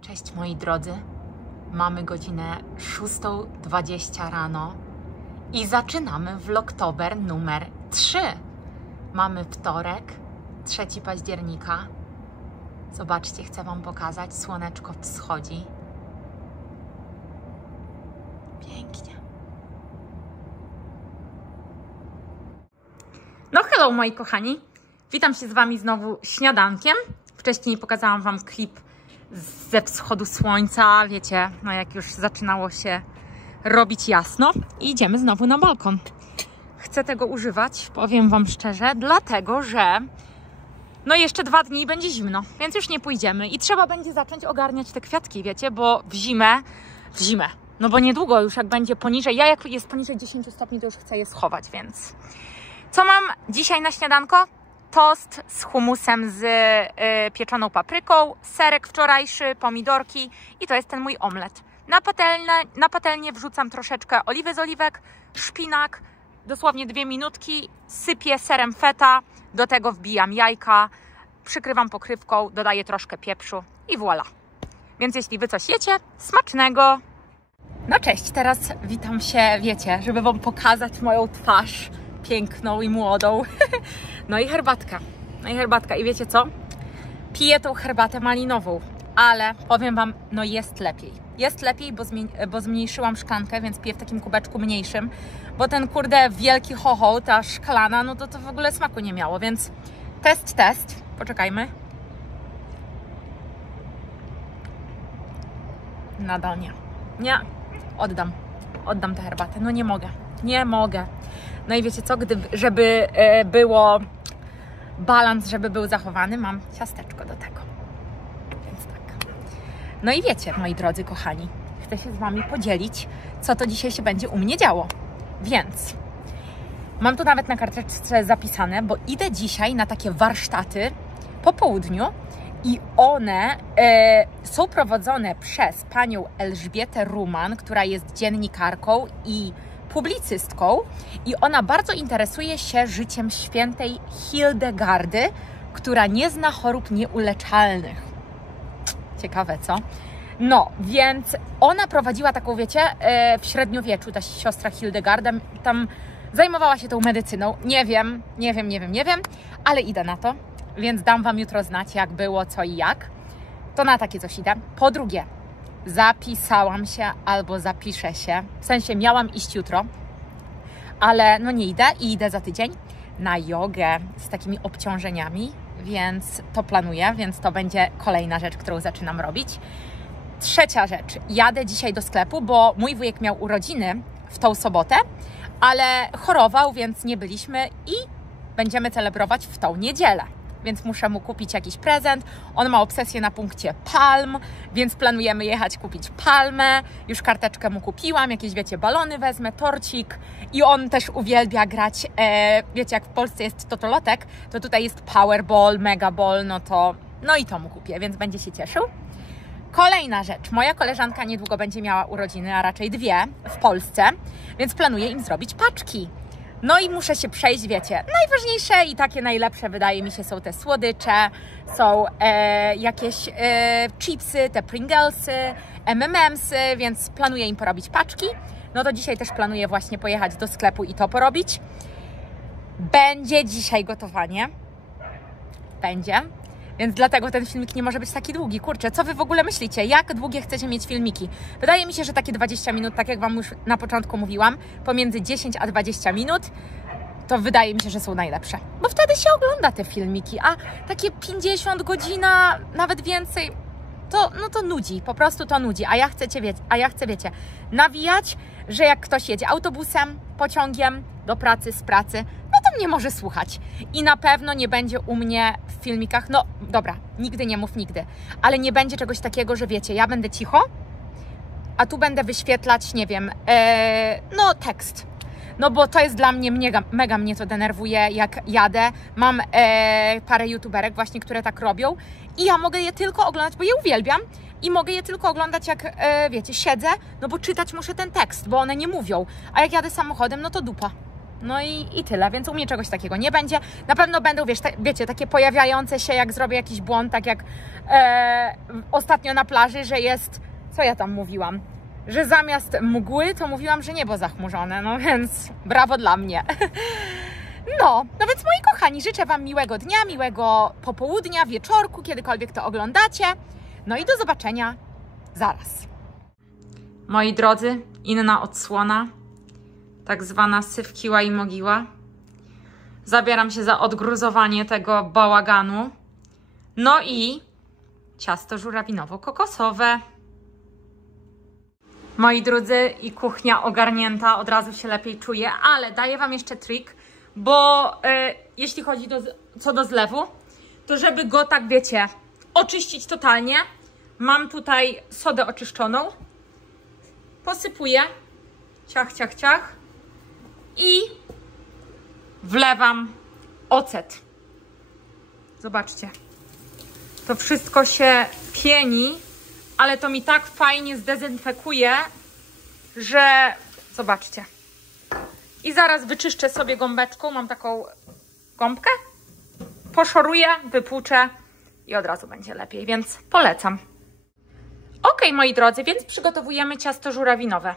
Cześć moi drodzy, mamy godzinę 6:20 rano i zaczynamy vlogtober numer 3. Mamy wtorek, 3 października. Zobaczcie, chcę Wam pokazać, słoneczko wschodzi. Pięknie. No hello moi kochani, witam się z Wami znowu śniadankiem. Wcześniej pokazałam Wam klip ze wschodu słońca, wiecie, no jak już zaczynało się robić jasno i idziemy znowu na balkon. Chcę tego używać, powiem Wam szczerze, dlatego że no jeszcze 2 dni będzie zimno, więc już nie pójdziemy i trzeba będzie zacząć ogarniać te kwiatki, wiecie, bo w zimę, no bo niedługo już jak będzie poniżej, jak jest poniżej 10 stopni, to już chcę je schować, więc co mam dzisiaj na śniadanko? Tost z humusem z pieczoną papryką, serek wczorajszy, pomidorki i to jest ten mój omlet. Na patelnię wrzucam troszeczkę oliwy z oliwek, szpinak, dosłownie 2 minutki, sypię serem feta, do tego wbijam jajka, przykrywam pokrywką, dodaję troszkę pieprzu i voilà. Więc jeśli Wy coś jecie, smacznego! No cześć, teraz witam się, wiecie, żeby Wam pokazać moją twarz piękną i młodą. No i herbatka. I wiecie co? Piję tą herbatę malinową, ale powiem Wam, no jest lepiej. Jest lepiej, bo zmniejszyłam szklankę, więc piję w takim kubeczku mniejszym, bo ten kurde wielki chochoł, ta szklana, no to w ogóle smaku nie miało, więc test. Poczekajmy. Nadal nie. Nie. Oddam tę herbatę. No nie mogę. No i wiecie co, żeby było balans, żeby był zachowany, mam ciasteczko do tego. Więc tak. No i wiecie, moi drodzy kochani, chcę się z Wami podzielić, co to dzisiaj się będzie u mnie działo. Więc mam tu nawet na karteczce zapisane, bo idę dzisiaj na takie warsztaty po południu i one są prowadzone przez panią Elżbietę Ruman, która jest dziennikarką i publicystką i ona bardzo interesuje się życiem świętej Hildegardy, która nie zna chorób nieuleczalnych. Ciekawe, co? No, więc ona prowadziła taką, wiecie, w średniowieczu, ta siostra Hildegarda, tam zajmowała się tą medycyną. Nie wiem, ale idę na to, więc dam Wam jutro znać, jak było, co i jak. To na takie coś idę. Po drugie, zapisałam się albo zapiszę się, w sensie miałam iść jutro, ale no nie idę i idę za tydzień na jogę z takimi obciążeniami, więc to planuję, więc to będzie kolejna rzecz, którą zaczynam robić. Trzecia rzecz, jadę dzisiaj do sklepu, bo mój wujek miał urodziny w tą sobotę, ale chorował, więc nie byliśmy i będziemy celebrować w tą niedzielę. Więc muszę mu kupić jakiś prezent. On ma obsesję na punkcie palm, więc planujemy jechać kupić palmę. Już karteczkę mu kupiłam, jakieś, wiecie, balony wezmę, torcik. I on też uwielbia grać, wiecie, jak w Polsce jest totolotek, to tutaj jest Powerball, Megaball, no i to mu kupię, więc będzie się cieszył. Kolejna rzecz, moja koleżanka niedługo będzie miała urodziny, a raczej 2 w Polsce, więc planuję im zrobić paczki. No i muszę się przejść, wiecie, najważniejsze i takie najlepsze wydaje mi się są te słodycze, są jakieś chipsy, te Pringlesy, M&M'sy, więc planuję im porobić paczki. No to dzisiaj też planuję właśnie pojechać do sklepu i to porobić. Będzie dzisiaj gotowanie. Będzie. Więc dlatego ten filmik nie może być taki długi. Kurczę, co Wy w ogóle myślicie? Jak długie chcecie mieć filmiki? Wydaje mi się, że takie 20 minut, tak jak Wam już na początku mówiłam, pomiędzy 10 a 20 minut, to wydaje mi się, że są najlepsze. Bo wtedy się ogląda te filmiki, a takie 50 godzina, nawet więcej, to nudzi, po prostu to nudzi. A ja chcę, wiecie, nawijać, że jak ktoś jedzie autobusem, pociągiem do pracy, z pracy, no to mnie może słuchać. I na pewno nie będzie u mnie w filmikach, no dobra, nigdy nie mów nigdy, ale nie będzie czegoś takiego, że wiecie, ja będę cicho, a tu będę wyświetlać, nie wiem, no tekst. No bo to jest dla mnie mega mnie to denerwuje, jak jadę. Mam parę youtuberek właśnie, które tak robią i ja mogę je tylko oglądać, bo je uwielbiam i mogę je tylko oglądać, jak wiecie, siedzę, no bo czytać muszę ten tekst, bo one nie mówią, a jak jadę samochodem, no to dupa. No i tyle, więc u mnie czegoś takiego nie będzie. Na pewno będą, wiecie, takie pojawiające się, jak zrobię jakiś błąd, tak jak ostatnio na plaży, że jest, co ja tam mówiłam? Że zamiast mgły, to mówiłam, że niebo zachmurzone, no więc brawo dla mnie. No więc moi kochani, życzę Wam miłego dnia, miłego popołudnia, wieczorku, kiedykolwiek to oglądacie. No i do zobaczenia zaraz. Moi drodzy, inna odsłona, tak zwana syf, i mogiła. Zabieram się za odgruzowanie tego bałaganu. No i ciasto żurawinowo-kokosowe. Moi drodzy, i kuchnia ogarnięta, od razu się lepiej czuję, ale daję Wam jeszcze trik, bo jeśli chodzi co do zlewu, to żeby go tak, wiecie, oczyścić totalnie, mam tutaj sodę oczyszczoną, posypuję, ciach, ciach, ciach i wlewam ocet. Zobaczcie, to wszystko się pieni, ale to mi tak fajnie zdezynfekuje, że zobaczcie. I zaraz wyczyszczę sobie gąbeczką, mam taką gąbkę, poszoruję, wypłuczę i od razu będzie lepiej, więc polecam. Ok, moi drodzy, więc przygotowujemy ciasto żurawinowe.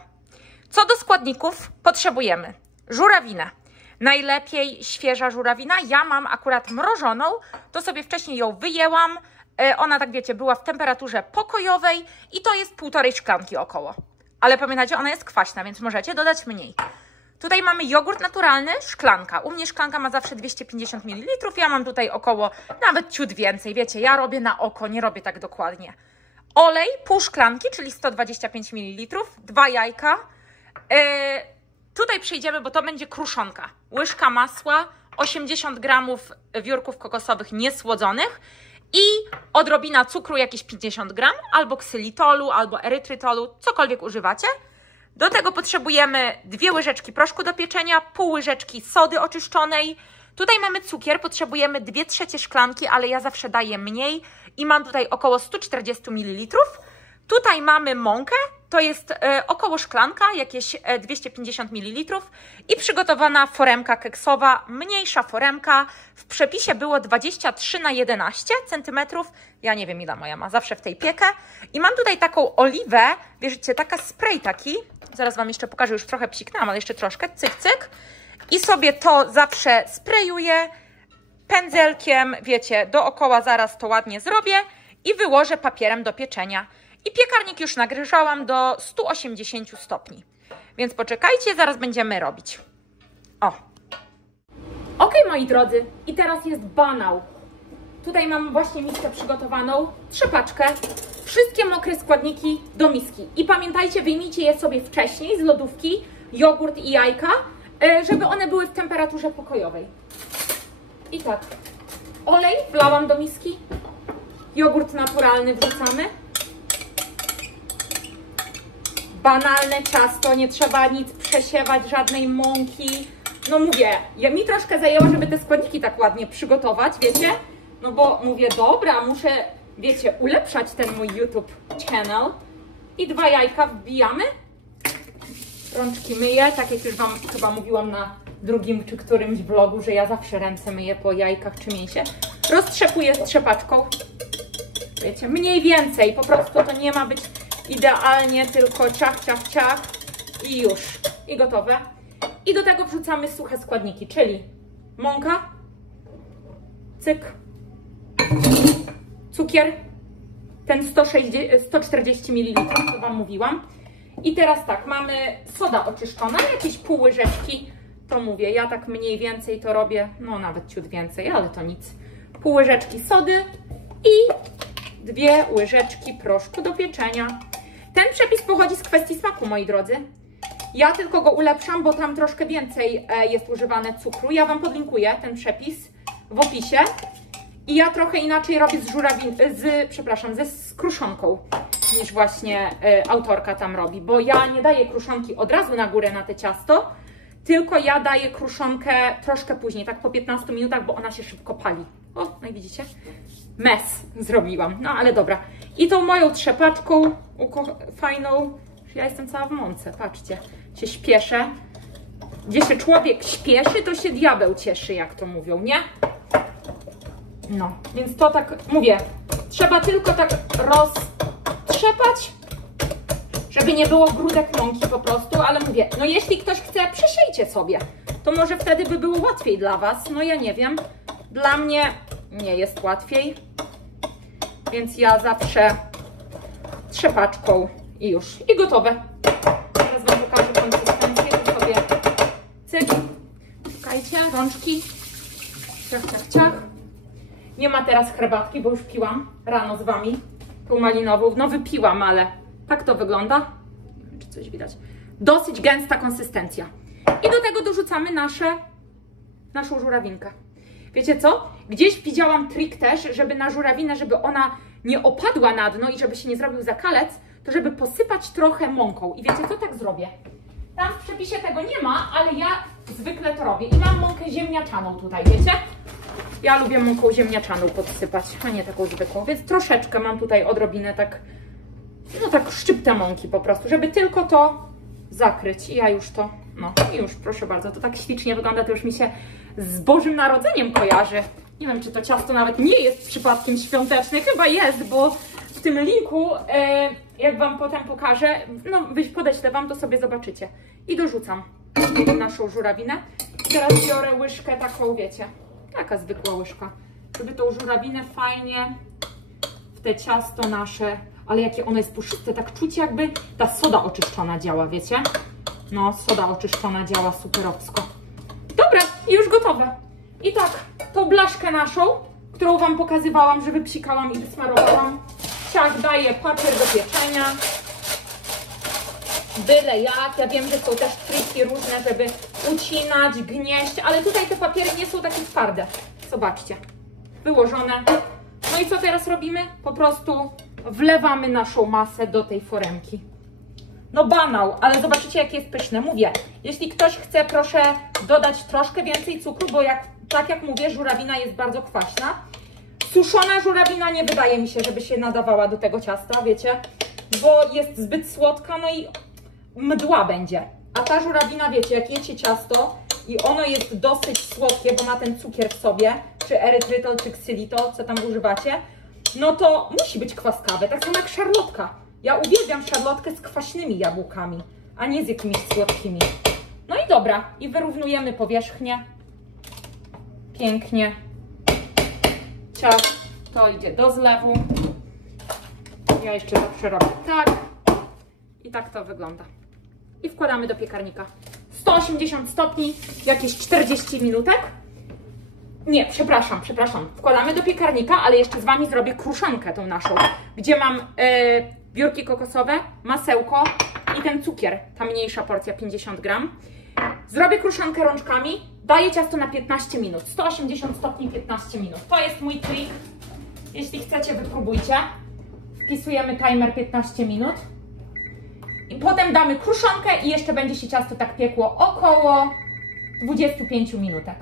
Co do składników, potrzebujemy żurawinę. Najlepiej świeża żurawina, ja mam akurat mrożoną, to sobie wcześniej ją wyjęłam. Ona, tak wiecie, była w temperaturze pokojowej i to jest 1,5 szklanki około. Ale pamiętajcie, ona jest kwaśna, więc możecie dodać mniej. Tutaj mamy jogurt naturalny, szklanka. U mnie szklanka ma zawsze 250 ml, ja mam tutaj około, nawet ciut więcej. Wiecie, ja robię na oko, nie robię tak dokładnie. Olej, pół szklanki, czyli 125 ml, 2 jajka. Tutaj przejdziemy, bo to będzie kruszonka. Łyżka masła, 80 gramów wiórków kokosowych niesłodzonych i odrobina cukru, jakieś 50 gram, albo ksylitolu, albo erytrytolu, cokolwiek używacie. Do tego potrzebujemy 2 łyżeczki proszku do pieczenia, pół łyżeczki sody oczyszczonej. Tutaj mamy cukier, potrzebujemy 2/3 szklanki, ale ja zawsze daję mniej i mam tutaj około 140 ml. Tutaj mamy mąkę, to jest około szklanka, jakieś 250 ml i przygotowana foremka keksowa, mniejsza foremka. W przepisie było 23×11 cm, ja nie wiem ile moja ma, zawsze w tej piekę. I mam tutaj taką oliwę, wiecie, taka spray taki, zaraz Wam jeszcze pokażę, już trochę psiknęłam, ale jeszcze troszkę, cyk, cyk. I sobie to zawsze sprayuję pędzelkiem, wiecie, dookoła zaraz to ładnie zrobię i wyłożę papierem do pieczenia. I piekarnik już nagrzałam do 180 stopni. Więc poczekajcie, zaraz będziemy robić. O! Ok, moi drodzy, i teraz jest banał. Tutaj mam właśnie miskę przygotowaną, trzepaczkę, wszystkie mokre składniki do miski. I pamiętajcie, wyjmijcie je sobie wcześniej z lodówki, jogurt i jajka, żeby one były w temperaturze pokojowej. I tak, olej wlałam do miski, jogurt naturalny wrzucamy. Banalne ciasto, nie trzeba nic przesiewać, żadnej mąki. No mówię, mi troszkę zajęło, żeby te składniki tak ładnie przygotować, wiecie? No bo mówię, dobra, muszę, wiecie, ulepszać ten mój YouTube channel. I 2 jajka wbijamy. Rączki myję, tak jak już Wam chyba mówiłam na drugim czy którymś vlogu, że ja zawsze ręce myję po jajkach czy mięsie. Roztrzepuję trzepaczką. Wiecie, mniej więcej, po prostu to nie ma być idealnie, tylko ciach, ciach, ciach i już. I gotowe. I do tego wrzucamy suche składniki, czyli mąka, cyk, cukier, ten 140 ml, to Wam mówiłam. I teraz tak, mamy soda oczyszczona, jakieś pół łyżeczki, to mówię, ja tak mniej więcej to robię, no nawet ciut więcej, ale to nic. Pół łyżeczki sody i 2 łyżeczki proszku do pieczenia. Ten przepis pochodzi z kwestii smaku, moi drodzy. Ja tylko go ulepszam, bo tam troszkę więcej jest używane cukru. Ja Wam podlinkuję ten przepis w opisie. I ja trochę inaczej robię z kruszonką, niż właśnie autorka tam robi. Bo ja nie daję kruszonki od razu na górę na te ciasto, tylko ja daję kruszonkę troszkę później, tak po 15 minutach, bo ona się szybko pali. O, no i widzicie? Mes zrobiłam, no ale dobra. I tą moją trzepaczką fajną, ja jestem cała w mące, patrzcie, się śpieszę. Gdzie się człowiek śpieszy, to się diabeł cieszy, jak to mówią, nie? No, więc to tak mówię, trzeba tylko tak roztrzepać, żeby nie było grudek mąki po prostu, ale mówię, no jeśli ktoś chce, przesiejcie sobie, to może wtedy by było łatwiej dla Was, no ja nie wiem, dla mnie nie jest łatwiej, więc ja zawsze trzepaczką i już, i gotowe. Teraz Wam pokażę konsystencję, to sobie cyk, czekajcie, rączki, ciach, ciach, ciach. Nie ma teraz herbatki, bo już piłam rano z Wami tą malinową. No wypiłam, ale tak to wygląda. Nie wiem, czy coś widać. Dosyć gęsta konsystencja. I do tego dorzucamy naszą żurawinkę. Wiecie co? Gdzieś widziałam trik też, żeby na żurawinę, żeby ona nie opadła na dno i żeby się nie zrobił zakalec, to żeby posypać trochę mąką. I wiecie co? Tak zrobię. Tam w przepisie tego nie ma, ale ja zwykle to robię. I mam mąkę ziemniaczaną tutaj, wiecie? Ja lubię mąką ziemniaczaną podsypać, a nie taką zwykłą, więc troszeczkę mam tutaj odrobinę tak, no tak szczyptę mąki po prostu, żeby tylko to zakryć. I ja już to, no i już proszę bardzo, to tak ślicznie wygląda, to już mi się z Bożym Narodzeniem kojarzy. Nie wiem, czy to ciasto nawet nie jest przypadkiem świąteczne, chyba jest, bo w tym linku, jak Wam potem pokażę, no podeślę Wam, to sobie zobaczycie. I dorzucam naszą żurawinę. Teraz biorę łyżkę taką, wiecie, taka zwykła łyżka, żeby tą żurawinę fajnie w te ciasto nasze, ale jakie ono jest puszyste, tak czuć jakby ta soda oczyszczona działa, wiecie? No, soda oczyszczona działa superowsko. Dobra, i już gotowe. I tak, tą blaszkę naszą, którą Wam pokazywałam, że wypsikałam i wysmarowałam, ciach daję papier do pieczenia. Byle jak, ja wiem, że są też triki różne, żeby ucinać, gnieść, ale tutaj te papiery nie są takie twarde. Zobaczcie, wyłożone. No i co teraz robimy? Po prostu wlewamy naszą masę do tej foremki. No banał, ale zobaczycie, jakie jest pyszne. Mówię, jeśli ktoś chce, proszę dodać troszkę więcej cukru, bo tak jak mówię, żurawina jest bardzo kwaśna. Suszona żurawina nie wydaje mi się, żeby się nadawała do tego ciasta, wiecie, bo jest zbyt słodka, no i mdła będzie. A ta żurawina, wiecie, jak jecie ciasto i ono jest dosyć słodkie, bo ma ten cukier w sobie, czy erytrytol, czy ksylitol, co tam używacie, no to musi być kwaskawe, tak samo jak szarlotka. Ja uwielbiam szarlotkę z kwaśnymi jabłkami, a nie z jakimiś słodkimi. No i dobra, i wyrównujemy powierzchnię. Pięknie. To idzie do zlewu. Ja jeszcze zawsze robię tak. I tak to wygląda. I wkładamy do piekarnika. 180 stopni, jakieś 40 minutek. Nie, przepraszam. Wkładamy do piekarnika, ale jeszcze z Wami zrobię kruszonkę tą naszą, gdzie mam wiórki kokosowe, masełko i ten cukier, ta mniejsza porcja 50 gram. Zrobię kruszonkę rączkami, daję ciasto na 15 minut, 180 stopni 15 minut. To jest mój trik, jeśli chcecie, wypróbujcie. Wpisujemy timer 15 minut. I potem damy kruszonkę i jeszcze będzie się ciasto tak piekło około 25 minutek.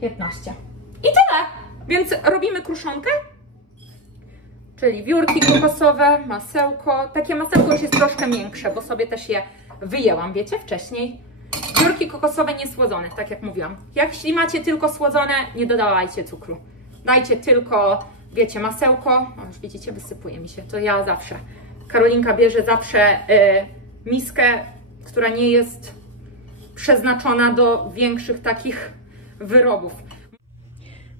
15. I tyle! Więc robimy kruszonkę, czyli wiórki kokosowe, masełko. Takie masełko już jest troszkę miększe, bo sobie też je wyjęłam, wiecie, wcześniej. Wiórki kokosowe niesłodzone, tak jak mówiłam. Jeśli macie tylko słodzone, nie dodawajcie cukru. Dajcie tylko, wiecie, masełko. O, już widzicie, wysypuje mi się. To ja zawsze. Karolinka bierze zawsze miskę, która nie jest przeznaczona do większych takich wyrobów.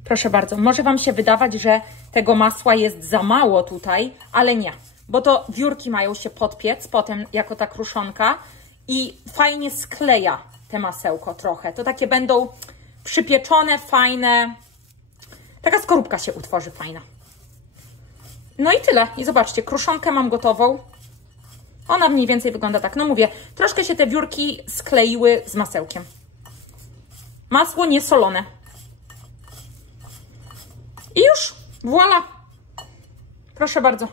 Proszę bardzo, może Wam się wydawać, że tego masła jest za mało tutaj, ale nie, bo to wiórki mają się podpiec potem jako ta kruszonka i fajnie skleja te masełko trochę. To takie będą przypieczone, fajne, taka skorupka się utworzy fajna. No i tyle. I zobaczcie, kruszonkę mam gotową. Ona mniej więcej wygląda tak. No mówię, troszkę się te wiórki skleiły z masełkiem. Masło niesolone. I już, voilà. Proszę bardzo.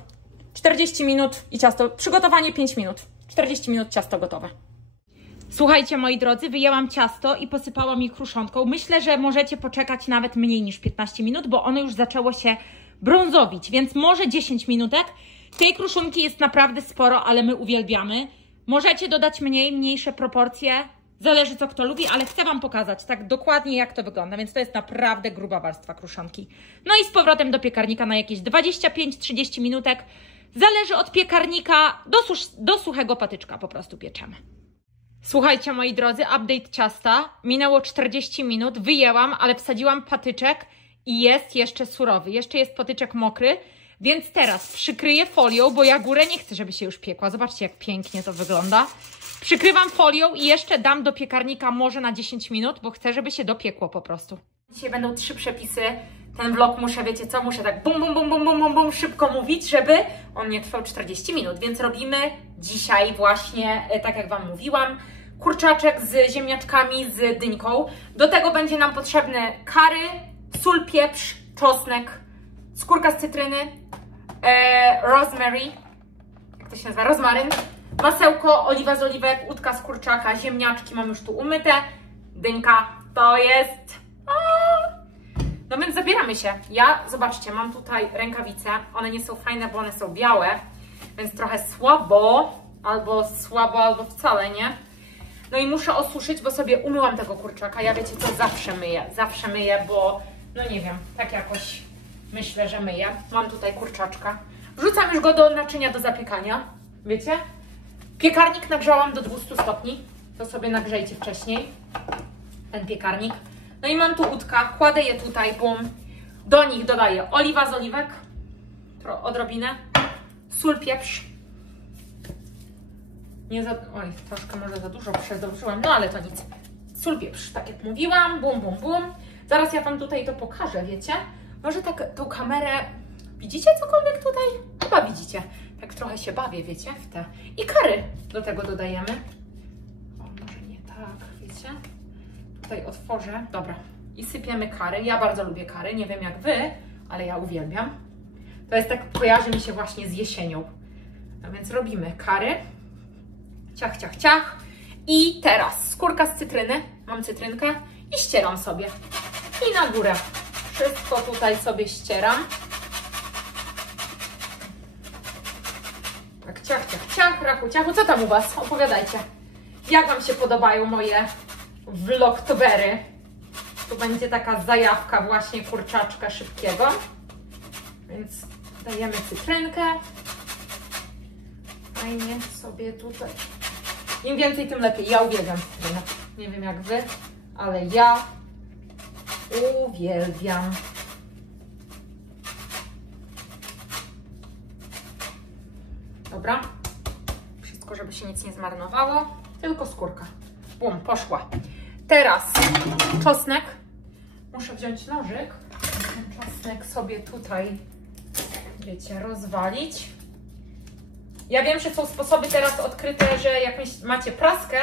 40 minut i ciasto. Przygotowanie 5 minut. 40 minut ciasto gotowe. Słuchajcie, moi drodzy, wyjęłam ciasto i posypałam je kruszonką. Myślę, że możecie poczekać nawet mniej niż 15 minut, bo ono już zaczęło się brązowić, więc może 10 minutek. Tej kruszonki jest naprawdę sporo, ale my uwielbiamy. Możecie dodać mniejsze proporcje. Zależy, co kto lubi, ale chcę Wam pokazać tak dokładnie, jak to wygląda, więc to jest naprawdę gruba warstwa kruszonki. No i z powrotem do piekarnika na jakieś 25-30 minutek. Zależy od piekarnika, do suchego patyczka po prostu pieczemy. Słuchajcie, moi drodzy, update ciasta. Minęło 40 minut, wyjęłam, ale wsadziłam patyczek i jest jeszcze surowy. Jeszcze jest patyczek mokry, więc teraz przykryję folią, bo ja górę nie chcę, żeby się już piekła. Zobaczcie, jak pięknie to wygląda. Przykrywam folią i jeszcze dam do piekarnika może na 10 minut, bo chcę, żeby się dopiekło po prostu. Dzisiaj będą 3 przepisy. Ten vlog muszę, wiecie co, muszę tak bum, bum, bum, bum, bum, bum, bum szybko mówić, żeby on nie trwał 40 minut. Więc robimy dzisiaj właśnie, tak jak Wam mówiłam, kurczaczek z ziemniaczkami, z dyńką. Do tego będzie nam potrzebny curry, sól, pieprz, czosnek, skórka z cytryny, rosemary, jak to się nazywa, rozmaryn, masełko, oliwa z oliwek, udka z kurczaka, ziemniaczki mam już tu umyte, dynka to jest... No więc zabieramy się. Ja, zobaczcie, mam tutaj rękawice, one nie są fajne, bo one są białe, więc trochę słabo, albo wcale nie. No i muszę osuszyć, bo sobie umyłam tego kurczaka. Ja wiecie co, zawsze myję, bo no nie wiem, tak jakoś myślę, że myję. Mam tutaj kurczaczka. Wrzucam już go do naczynia do zapiekania, wiecie? Piekarnik nagrzałam do 200 stopni, to sobie nagrzejcie wcześniej, ten piekarnik. No i mam tu udka, kładę je tutaj, bum. Do nich dodaję oliwa z oliwek, odrobinę, sól, pieprz. Oj, troszkę może za dużo przedobrzyłam, no ale to nic. Sól, pieprz, tak jak mówiłam, bum, bum, bum. Zaraz ja Wam tutaj to pokażę, wiecie? Może tak tą kamerę... Widzicie cokolwiek tutaj? Chyba widzicie. Tak trochę się bawię, wiecie, w te. I curry do tego dodajemy. O, może nie tak, wiecie? Tutaj otworzę. Dobra. I sypiemy curry. Ja bardzo lubię curry. Nie wiem jak Wy, ale ja uwielbiam. To jest tak, kojarzy mi się właśnie z jesienią. No więc robimy curry. Ciach, ciach, ciach. I teraz skórka z cytryny. Mam cytrynkę. I ścieram sobie. I na górę. Wszystko tutaj sobie ścieram. Tak, ciach, ciach, ciach, rachu, ciachu. Co tam u Was? Opowiadajcie. Jak Wam się podobają moje vlogtobery? Tu będzie taka zajawka właśnie kurczaczka szybkiego. Więc dajemy cytrynkę. Fajnie sobie tutaj. Im więcej, tym lepiej. Ja uwielbiam cytrynę. Nie wiem jak Wy, ale ja uwielbiam. Dobra. Wszystko, żeby się nic nie zmarnowało. Tylko skórka. Bum, poszła. Teraz czosnek. Muszę wziąć nożyk. Ten czosnek sobie tutaj, wiecie, rozwalić. Ja wiem, że są sposoby teraz odkryte, że jak macie praskę,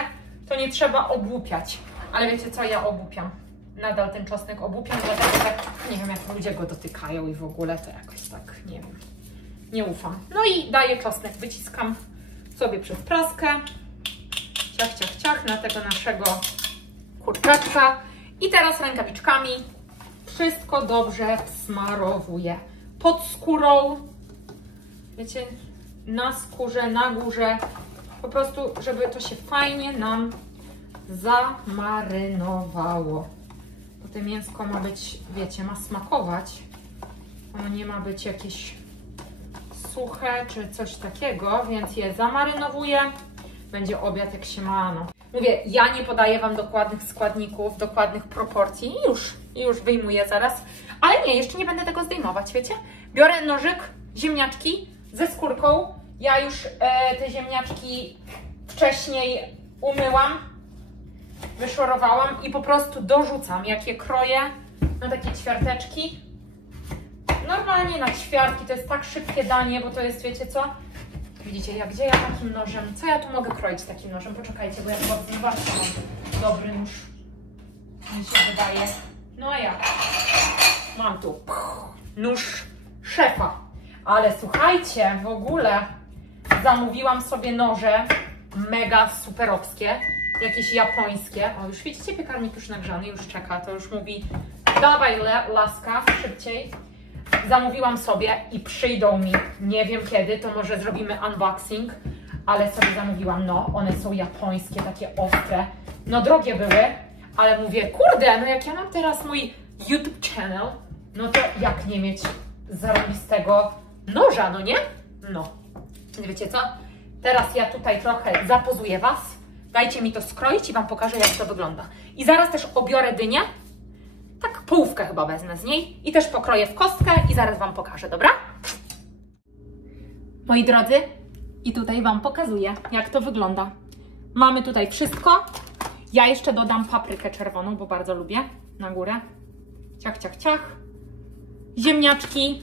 to nie trzeba obłupiać. Ale wiecie co, ja obłupiam. Nadal ten czosnek obłupiam, dlatego tak, nie wiem, jak ludzie go dotykają i w ogóle to jakoś tak, nie wiem, nie ufam. No i daję czosnek, wyciskam sobie przez praskę. Ciach, ciach, ciach na tego naszego kurczaczka. I teraz rękawiczkami wszystko dobrze smarowuję. Pod skórą, wiecie, na skórze, na górze, po prostu, żeby to się fajnie nam zamarynowało. Bo to mięsko ma być, wiecie, ma smakować. Ono nie ma być jakieś suche czy coś takiego, więc je zamarynowuję. Będzie obiad jak się ma, no. Mówię, ja nie podaję Wam dokładnych składników, dokładnych proporcji. Już wyjmuję zaraz. Ale nie, jeszcze nie będę tego zdejmować, wiecie? Biorę nożyk, ziemniaczki ze skórką. Ja już te ziemniaczki wcześniej umyłam, wyszorowałam i po prostu dorzucam, jak je kroję na takie ćwiarteczki. Normalnie na ćwiartki, to jest tak szybkie danie, bo to jest, wiecie co? widzicie, gdzie ja takim nożem, co ja tu mogę kroić takim nożem? Poczekajcie, bo ja chyba zobaczcie, mam dobry nóż, mi się wydaje. No a ja mam tu nóż szefa. Ale słuchajcie, w ogóle zamówiłam sobie noże mega superowskie, jakieś japońskie. O, już widzicie, piekarnik już nagrzany, już czeka, to już mówi dawaj laska, szybciej. Zamówiłam sobie i przyjdą mi, nie wiem kiedy, to może zrobimy unboxing, ale sobie zamówiłam, no one są japońskie, takie ostre, no drogie były, ale mówię, kurde, no jak ja mam teraz mój YouTube channel, no to jak nie mieć zarobistego noża, no nie? No, wiecie co? Teraz ja tutaj trochę zapozuję Was, dajcie mi to skroić i Wam pokażę, jak to wygląda. I zaraz też obiorę dynię, tak połówkę chyba wezmę z niej i też pokroję w kostkę i zaraz Wam pokażę, dobra? Moi drodzy, i tutaj Wam pokazuję, jak to wygląda. Mamy tutaj wszystko. Ja jeszcze dodam paprykę czerwoną, bo bardzo lubię, na górę. Ciach, ciach, ciach. Ziemniaczki.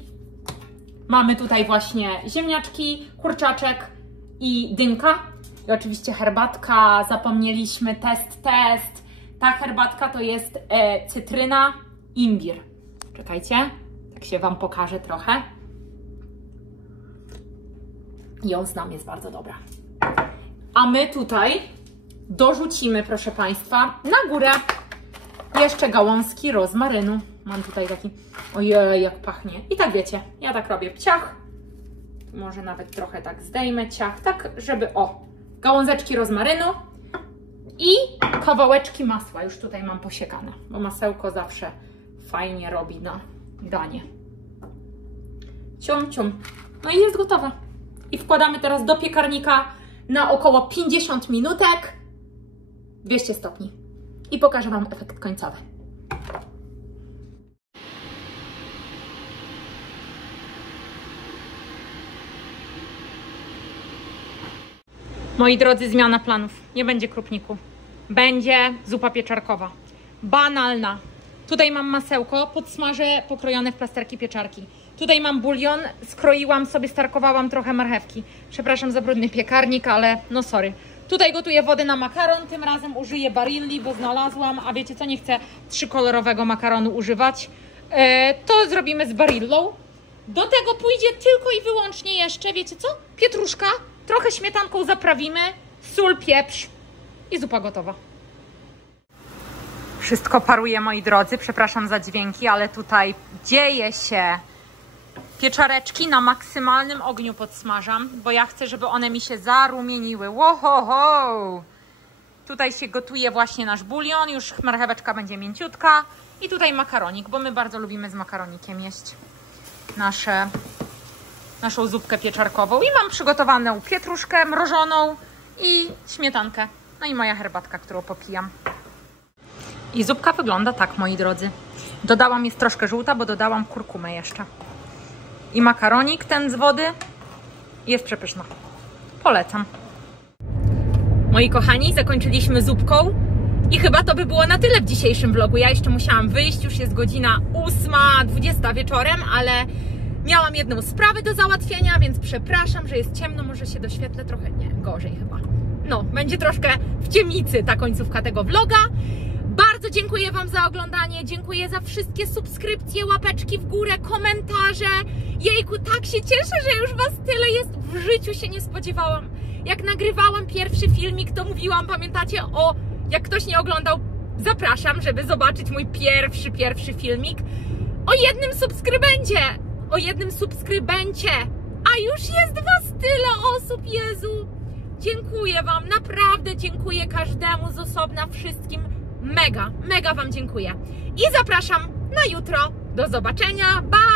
Mamy tutaj właśnie ziemniaczki, kurczaczek i dynka. I oczywiście herbatka, zapomnieliśmy, test. Ta herbatka to jest cytryna, imbir. Czekajcie, tak się Wam pokażę trochę. I on znam, jest bardzo dobra. A my tutaj dorzucimy, proszę Państwa, na górę jeszcze gałązki rozmarynu. Mam tutaj taki, ojej, jak pachnie. I tak wiecie, ja tak robię, ciach. Może nawet trochę tak zdejmę, ciach, tak żeby, gałązeczki rozmarynu i kawałeczki masła. Już tutaj mam posiekane, bo masełko zawsze fajnie robi na danie. Cium, cium. No i jest gotowe. I wkładamy teraz do piekarnika na około 50 minutek, 200 stopni. I pokażę Wam efekt końcowy. Moi drodzy, zmiana planów. Nie będzie krupniku. Będzie zupa pieczarkowa. Banalna. Tutaj mam masełko, podsmażę pokrojone w plasterki pieczarki. Tutaj mam bulion, skroiłam sobie, starkowałam trochę marchewki. Przepraszam za brudny piekarnik, ale no sorry. Tutaj gotuję wodę na makaron, tym razem użyję Barilli, bo znalazłam, a wiecie co, nie chcę trzykolorowego makaronu używać. To zrobimy z Barillą. Do tego pójdzie tylko i wyłącznie jeszcze, wiecie co, pietruszka, trochę śmietanką zaprawimy, sól, pieprz i zupa gotowa. Wszystko paruje, moi drodzy, przepraszam za dźwięki, ale tutaj dzieje się. Pieczareczki na maksymalnym ogniu podsmażam, bo ja chcę, żeby one mi się zarumieniły. Łohoho! Tutaj się gotuje właśnie nasz bulion, już marcheweczka będzie mięciutka. I tutaj makaronik, bo my bardzo lubimy z makaronikiem jeść naszą zupkę pieczarkową. I mam przygotowaną pietruszkę mrożoną i śmietankę. No i moja herbatka, którą popijam. I zupka wygląda tak, moi drodzy. Dodałam, jest troszkę żółta, bo dodałam kurkumę jeszcze. I makaronik ten z wody jest przepyszna. Polecam. Moi kochani, zakończyliśmy zupką i chyba to by było na tyle w dzisiejszym vlogu. Ja jeszcze musiałam wyjść, już jest godzina 8:20 wieczorem, ale miałam jedną sprawę do załatwienia, więc przepraszam, że jest ciemno, może się doświetlę trochę, nie, gorzej chyba. No, będzie troszkę w ciemnicy ta końcówka tego vloga. Bardzo dziękuję Wam za oglądanie, dziękuję za wszystkie subskrypcje, łapeczki w górę, komentarze. Jejku, tak się cieszę, że już Was tyle jest, w życiu się nie spodziewałam. Jak nagrywałam pierwszy filmik, to mówiłam, pamiętacie, jak ktoś nie oglądał, zapraszam, żeby zobaczyć mój pierwszy filmik. O jednym subskrybencie, a już jest Was tyle osób, Jezu. Dziękuję Wam, naprawdę dziękuję każdemu z osobna, wszystkim. Mega Wam dziękuję. I zapraszam na jutro. Do zobaczenia. Bye!